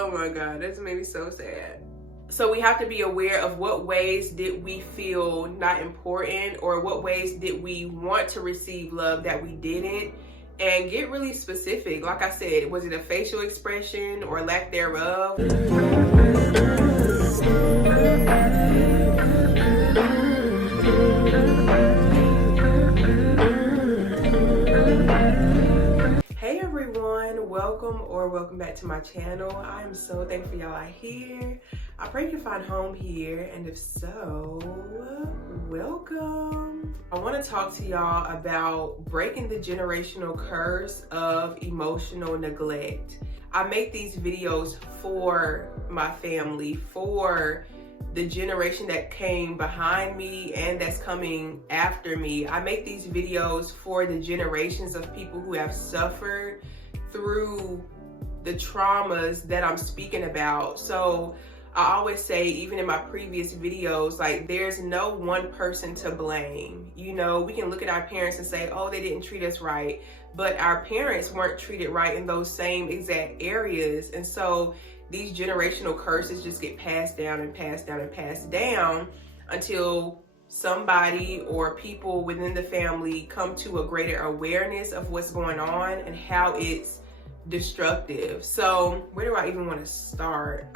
Oh my God, that's made me so sad. So we have to be aware of what ways did we feel not important, or what ways did we want to receive love that we didn't, and get really specific. Like I said, was it a facial expression or lack thereof? Hey everyone, welcome back to my channel. I am so thankful y'all are here. I pray you can find home here, and if so, welcome. I want to talk to y'all about breaking the generational curse of emotional neglect. I make these videos for my family, for the generation that came behind me and that's coming after me. I make these videos for the generations of people who have suffered through the traumas that I'm speaking about. So I always say, even in my previous videos, like, there's no one person to blame. You know, we can look at our parents and say, oh, they didn't treat us right, but our parents weren't treated right in those same exact areas. And so these generational curses just get passed down and passed down and passed down until somebody or people within the family come to a greater awareness of what's going on and how it's destructive. So where do I even want to start?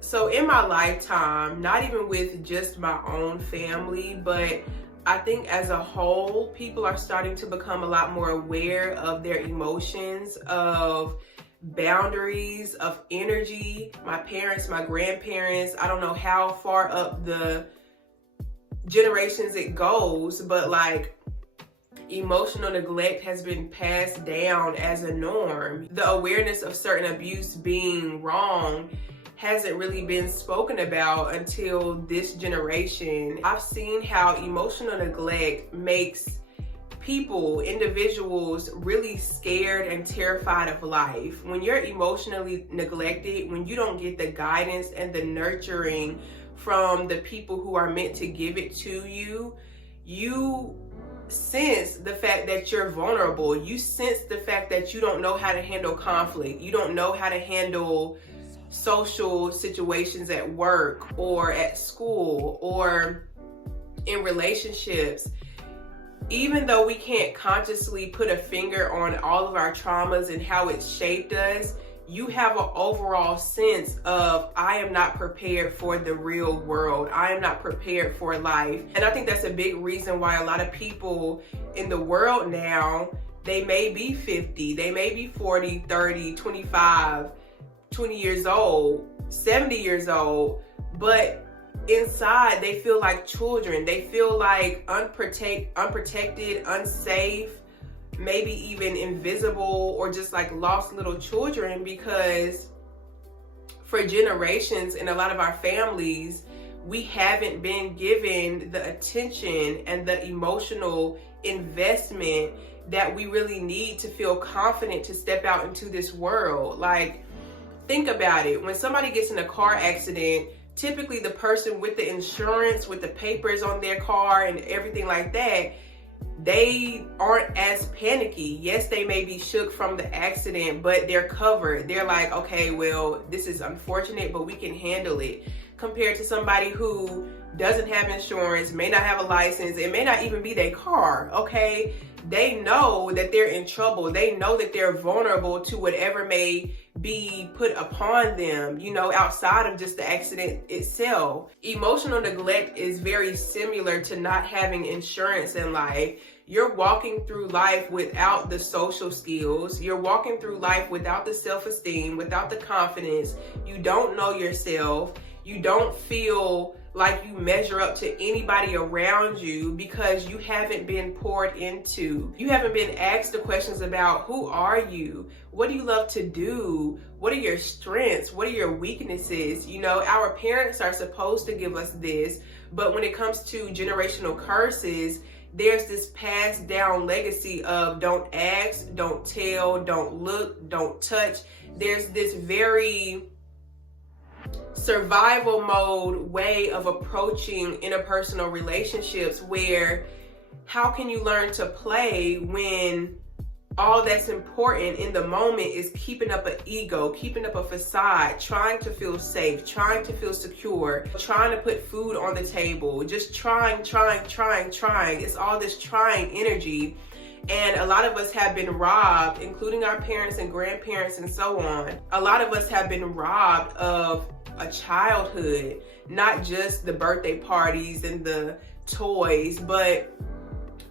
So in my lifetime, not even with just my own family, but I think as a whole, people are starting to become a lot more aware of their emotions, of boundaries, of energy. My parents, my grandparents, I don't know how far up the generations it goes, but like, emotional neglect has been passed down as a norm. The awareness of certain abuse being wrong hasn't really been spoken about until this generation. I've seen how emotional neglect makes people, individuals, really scared and terrified of life. When you're emotionally neglected, when you don't get the guidance and the nurturing from the people who are meant to give it to you, you sense the fact that you're vulnerable. You sense the fact that you don't know how to handle conflict. You don't know how to handle social situations at work or at school or in relationships. Even though we can't consciously put a finger on all of our traumas and how it's shaped us, you have an overall sense of, I am not prepared for the real world. I am not prepared for life. And I think that's a big reason why a lot of people in the world now, they may be 50, they may be 40, 30, 25, 20 years old, 70 years old, but inside they feel like children. They feel like unprotected, unsafe, maybe even invisible, or just like lost little children, because for generations in a lot of our families, we haven't been given the attention and the emotional investment that we really need to feel confident to step out into this world. Like, think about it. When somebody gets in a car accident, typically the person with the insurance, with the papers on their car and everything like that, they aren't as panicky. Yes, they may be shook from the accident, but they're covered. They're like, okay, well, this is unfortunate, but we can handle it. Compared to somebody who doesn't have insurance, may not have a license, it may not even be their car, okay? They know that they're in trouble. They know that they're vulnerable to whatever may be put upon them, you know, outside of just the accident itself. Emotional neglect is very similar to not having insurance in life. You're walking through life without the social skills. You're walking through life without the self-esteem, without the confidence. You don't know yourself. You don't feel like you measure up to anybody around you because you haven't been poured into. You haven't been asked the questions about, who are you? What do you love to do? What are your strengths? What are your weaknesses? You know, our parents are supposed to give us this, but when it comes to generational curses, there's this passed down legacy of don't ask, don't tell, don't look, don't touch. There's this very survival mode way of approaching interpersonal relationships, where how can you learn to play when all that's important in the moment is keeping up an ego, keeping up a facade, trying to feel safe, trying to feel secure, trying to put food on the table, just trying. It's all this trying energy. And a lot of us have been robbed, including our parents and grandparents and so on. A lot of us have been robbed of a childhood, not just the birthday parties and the toys, but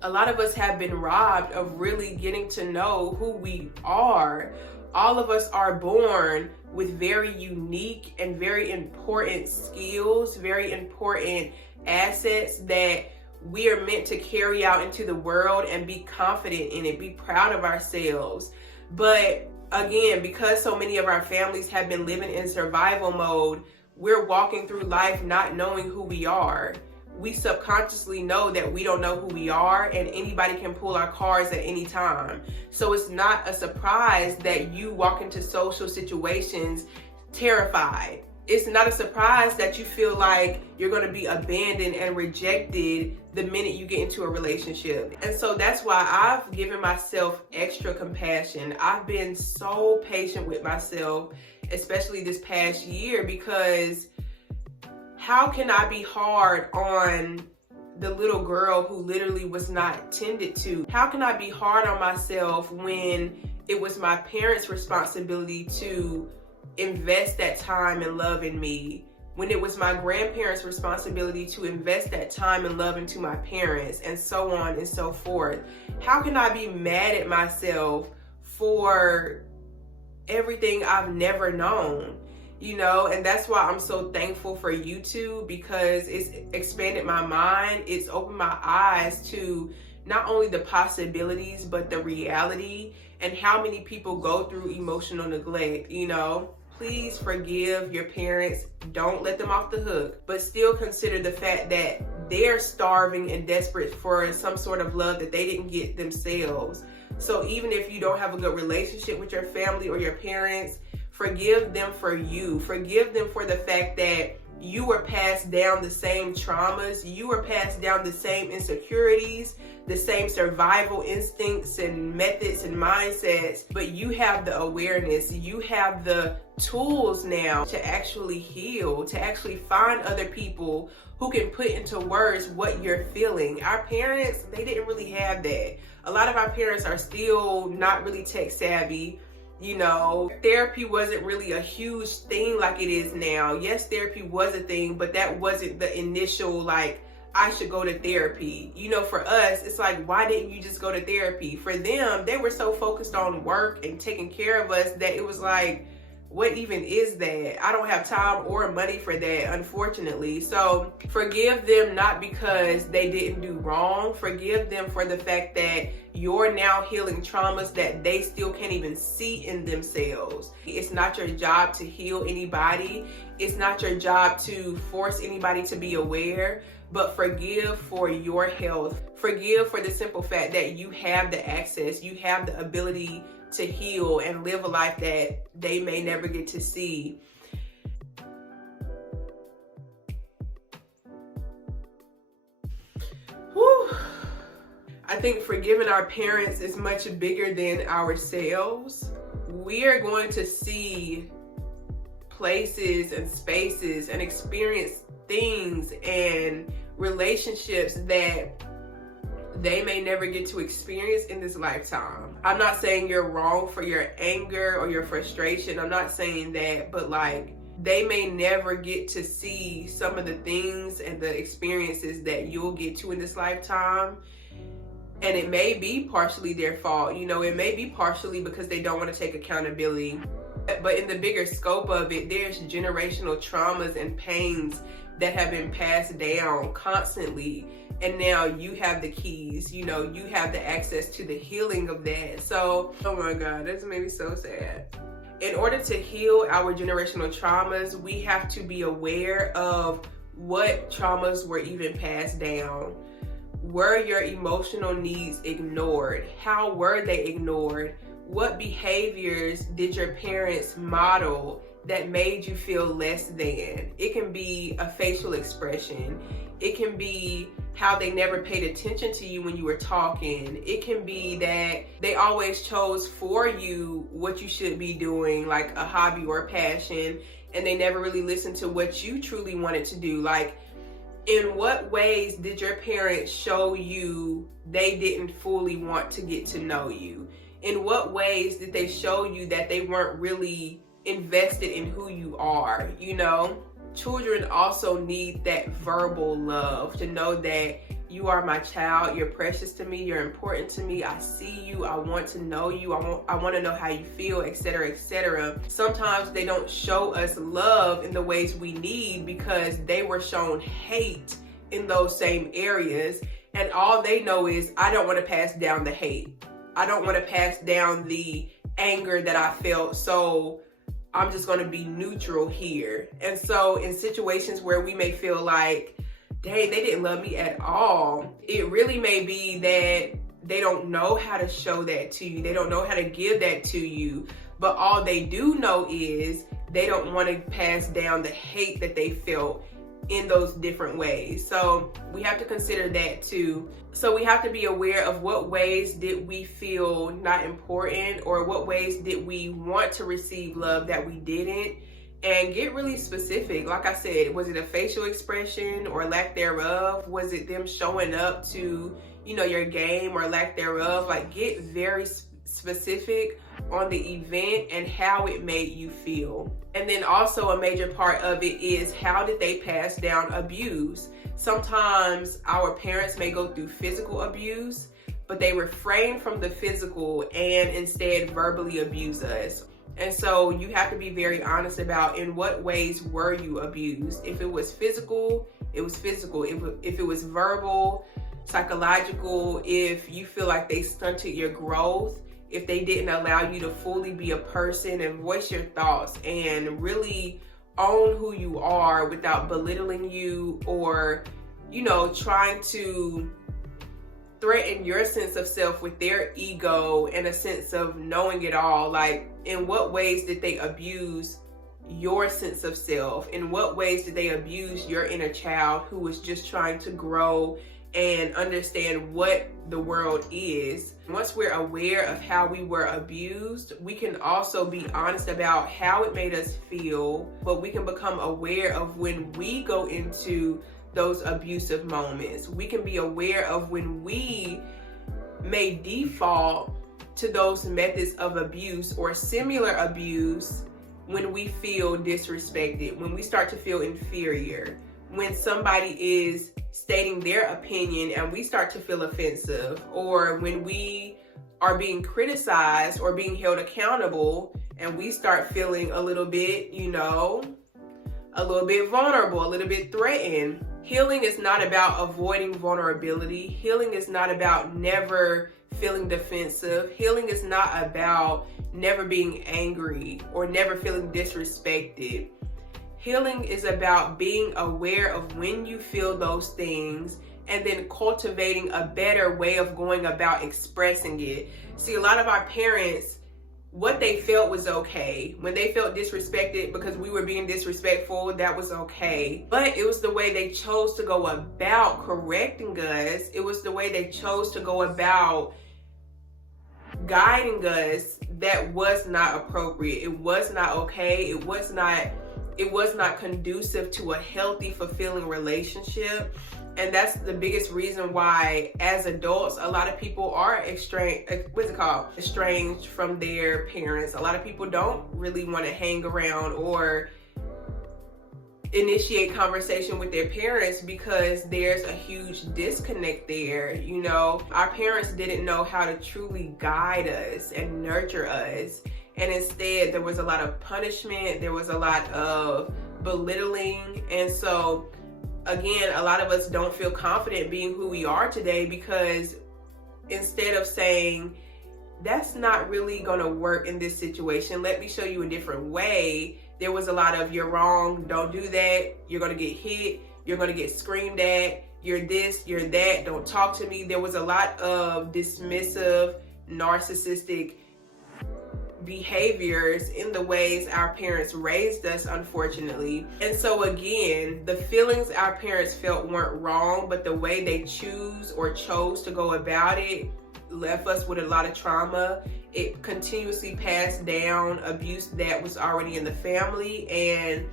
a lot of us have been robbed of really getting to know who we are. All of us are born with very unique and very important skills, very important assets that we are meant to carry out into the world and be confident in it, be proud of ourselves. But again, because so many of our families have been living in survival mode, we're walking through life not knowing who we are. We subconsciously know that we don't know who we are, and anybody can pull our cards at any time. So it's not a surprise that you walk into social situations terrified. It's not a surprise that you feel like you're going to be abandoned and rejected the minute you get into a relationship. And so that's why I've given myself extra compassion. I've been so patient with myself, especially this past year, because how can I be hard on the little girl who literally was not tended to? How can I be hard on myself when it was my parents' responsibility to invest that time and love in me? When it was my grandparents' responsibility to invest that time and love into my parents, and so on and so forth? How can I be mad at myself for everything I've never known? You know, and that's why I'm so thankful for YouTube, because it's expanded my mind. It's opened my eyes to not only the possibilities, but the reality and how many people go through emotional neglect. You know, please forgive your parents. Don't let them off the hook, but still consider the fact that they're starving and desperate for some sort of love that they didn't get themselves. So even if you don't have a good relationship with your family or your parents, forgive them for you. Forgive them for the fact that you were passed down the same traumas, you were passed down the same insecurities, the same survival instincts and methods and mindsets, but you have the awareness, you have the tools now to actually heal, to actually find other people who can put into words what you're feeling. Our parents, they didn't really have that. A lot of our parents are still not really tech savvy. You know, therapy wasn't really a huge thing like it is now. Yes, therapy was a thing, but that wasn't the initial, like, I should go to therapy. You know, for us, it's like, why didn't you just go to therapy? For them, they were so focused on work and taking care of us that it was like, what even is that? I don't have time or money for that, unfortunately. So forgive them, not because they didn't do wrong. Forgive them for the fact that you're now healing traumas that they still can't even see in themselves. It's not your job to heal anybody. It's not your job to force anybody to be aware, but forgive for your health. Forgive for the simple fact that you have the access, you have the ability to heal and live a life that they may never get to see. Whew. I think forgiving our parents is much bigger than ourselves. We are going to see places and spaces and experience things and relationships that they may never get to experience in this lifetime. I'm not saying you're wrong for your anger or your frustration. I'm not saying that, but like, they may never get to see some of the things and the experiences that you'll get to in this lifetime. And it may be partially their fault. You know, it may be partially because they don't want to take accountability. But in the bigger scope of it, there's generational traumas and pains that have been passed down constantly. And now you have the keys, you know, you have the access to the healing of that. So, oh my God, that's made me so sad. In order to heal our generational traumas, we have to be aware of what traumas were even passed down. Were your emotional needs ignored? How were they ignored? What behaviors did your parents model that made you feel less than? It can be a facial expression. It can be how they never paid attention to you when you were talking. It can be that they always chose for you what you should be doing, like a hobby or a passion, and they never really listened to what you truly wanted to do. Like, in what ways did your parents show you they didn't fully want to get to know you? In what ways did they show you that they weren't really invested in who you are, you know? Children also need that verbal love, to know that you are my child, you're precious to me, you're important to me, I see you, I want to know you, I want to know how you feel, etc., etc. Sometimes they don't show us love in the ways we need because they were shown hate in those same areas, and all they know is, I don't want to pass down the hate. I don't want to pass down the anger that I felt, so I'm just going to be neutral here. And so in situations where we may feel like, dang, they didn't love me at all, it really may be that they don't know how to show that to you. They don't know how to give that to you. But all they do know is they don't want to pass down the hate that they felt in those different ways. So we have to consider that too. So we have to be aware of what ways did we feel not important, or what ways did we want to receive love that we didn't, and get really specific. Like I said, was it a facial expression or lack thereof? Was it them showing up to, you know, your game or lack thereof? Like, get very specific on the event and how it made you feel. And then also a major part of it is, how did they pass down abuse? Sometimes our parents may go through physical abuse, but they refrain from the physical and instead verbally abuse us. And so you have to be very honest about, in what ways were you abused? If it was physical, it was physical. If it was verbal, psychological, if you feel like they stunted your growth, if they didn't allow you to fully be a person and voice your thoughts and really own who you are without belittling you, or, you know, trying to threaten your sense of self with their ego and a sense of knowing it all. Like, in what ways did they abuse your sense of self? In what ways did they abuse your inner child who was just trying to grow and understand what the world is? Once we're aware of how we were abused, we can also be honest about how it made us feel, but we can become aware of when we go into those abusive moments. We can be aware of when we may default to those methods of abuse or similar abuse when we feel disrespected, when we start to feel inferior, when somebody is stating their opinion and we start to feel offensive, or when we are being criticized or being held accountable and we start feeling a little bit, you know, a little bit vulnerable, a little bit threatened. Healing is not about avoiding vulnerability. Healing is not about never feeling defensive. Healing is not about never being angry or never feeling disrespected. Healing is about being aware of when you feel those things and then cultivating a better way of going about expressing it. See, a lot of our parents, what they felt was okay. When they felt disrespected because we were being disrespectful, that was okay. But it was the way they chose to go about correcting us. It was the way they chose to go about guiding us that was not appropriate. It was not okay. It was not conducive to a healthy, fulfilling relationship. And that's the biggest reason why, as adults, a lot of people are estranged from their parents. A lot of people don't really want to hang around or initiate conversation with their parents because there's a huge disconnect there. You know, our parents didn't know how to truly guide us and nurture us. And instead, there was a lot of punishment. There was a lot of belittling. And so, again, a lot of us don't feel confident being who we are today because instead of saying, that's not really going to work in this situation, let me show you a different way, there was a lot of, you're wrong, don't do that, you're going to get hit, you're going to get screamed at, you're this, you're that, don't talk to me. There was a lot of dismissive, narcissistic behaviors in the ways our parents raised us, unfortunately. And so again, the feelings our parents felt weren't wrong, but the way they chose to go about it left us with a lot of trauma. It continuously passed down abuse that was already in the family, and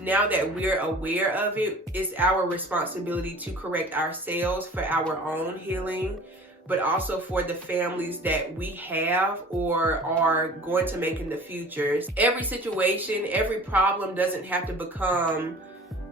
now that we're aware of it, it's our responsibility to correct ourselves for our own healing, but also for the families that we have or are going to make in the future. Every situation, every problem doesn't have to become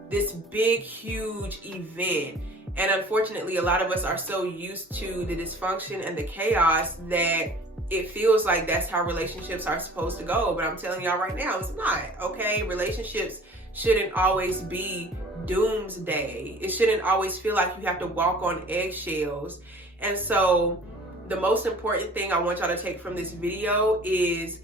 this big, huge event. And unfortunately, a lot of us are so used to the dysfunction and the chaos that it feels like that's how relationships are supposed to go. But I'm telling y'all right now, it's not, okay? Relationships shouldn't always be doomsday. It shouldn't always feel like you have to walk on eggshells. And so the most important thing I want y'all to take from this video is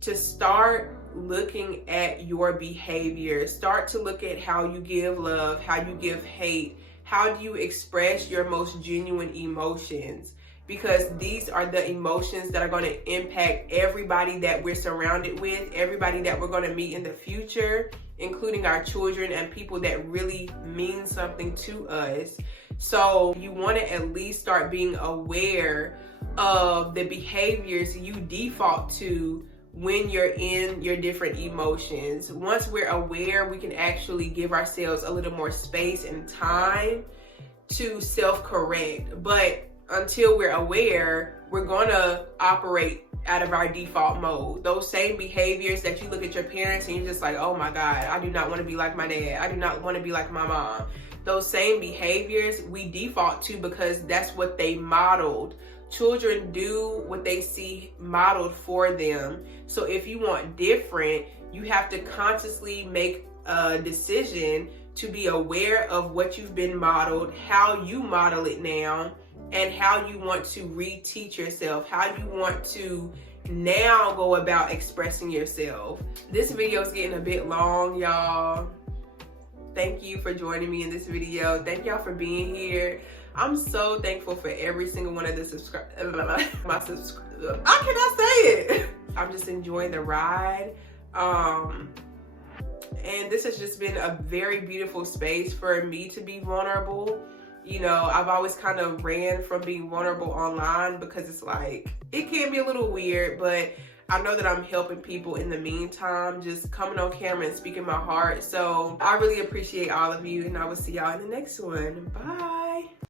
to start looking at your behavior. Start to look at how you give love, how you give hate, how do you express your most genuine emotions? Because these are the emotions that are going to impact everybody that we're surrounded with, everybody that we're going to meet in the future, including our children and people that really mean something to us. So you want to at least start being aware of the behaviors you default to when you're in your different emotions. Once we're aware, we can actually give ourselves a little more space and time to self-correct. But until we're aware, we're gonna operate out of our default mode. Those same behaviors that you look at your parents and you're just like, oh my God, I do not want to be like my dad. I do not want to be like my mom. Those same behaviors we default to because that's what they modeled. Children do what they see modeled for them. So if you want different, you have to consciously make a decision to be aware of what you've been modeled, how you model it now, and how you want to reteach yourself, how you want to now go about expressing yourself. This video is getting a bit long, y'all. Thank you for joining me in this video. Thank y'all for being here. I'm so thankful for every single one of the I cannot say it. I'm just enjoying the ride. And this has just been a very beautiful space for me to be vulnerable. You know, I've always kind of ran from being vulnerable online because it's like, it can be a little weird, but I know that I'm helping people in the meantime, just coming on camera and speaking my heart. So I really appreciate all of you, and I will see y'all in the next one. Bye.